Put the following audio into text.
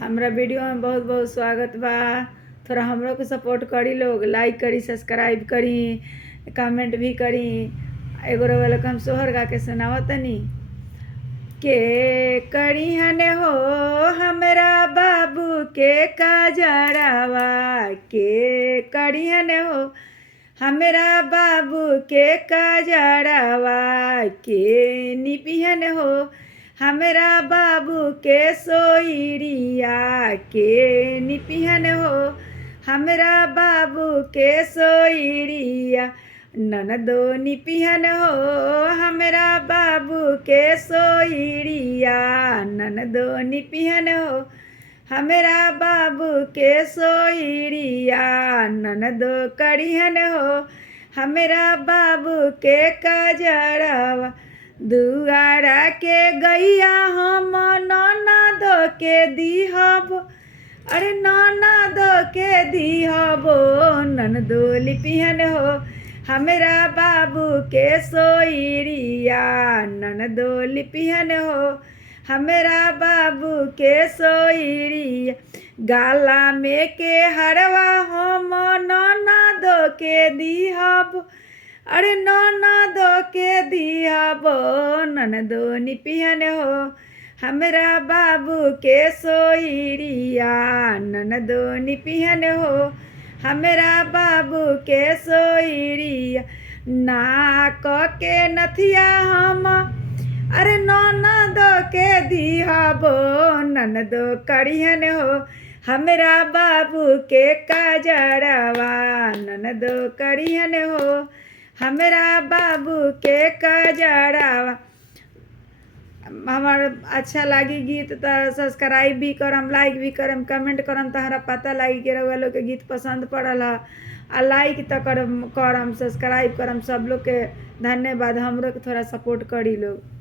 हमरा वीडियो में बहुत बहुत स्वागत बा। थोड़ा हमरो के सपोर्ट करी लोग, लाइक करी, सब्सक्राइब करी, कमेंट भी करी। एगो रउआ हम सोहर गा के सुनावतनी। के करी हने हो हमरा बाबू के काजरावा, के करी हने हो हमरा बाबू के काजरावा, के निपिहन हो हमरा बाबू के सोइरिया, के निपिहन हो हमरा बाबू के सोइरिया। ननदो निपिहन हो हमरा बाबू के सोइरिया, ननदो निपिहन हो हमरा बाबू के सोइरिया। ननदो करिहन हो हमरा बाबू के काजरावा, दुआरा के गैया हम ननदो के दिहब, अरे ननदो के दिहबो। ननदो लिपिहन हो हमरा बाबू के सोइरिया, ननदो लिपिहन हो हमरा बाबू के सोइरिया। गाला में के हरवा हम ननदो के दिहब, अरे ननदो के दिहबो। ननदो निपिहन हो हमरा बाबू के सोइरिया, ननदो निपिहन हो हमरा बाबू के सोइरिया। नाक के नथिया हम अरे ननदो के दिहबो, ननदो करिहन हो हमरा बाबू के काजरावा, ननदो करिहन हो हमरा बाबू के काजरावा। हमार अच्छा लागी गीत तो सब्सक्राइब भी करम, लाइक भी करम, कमेंट करम, तहरा पता लागी कि रउआ लोग के गीत पसंद पड़ल है। आ लाइक तो करम, सब्सक्राइब करम। सब लोग के धन्यवाद। हमरो के थोड़ा सपोर्ट करी लोग।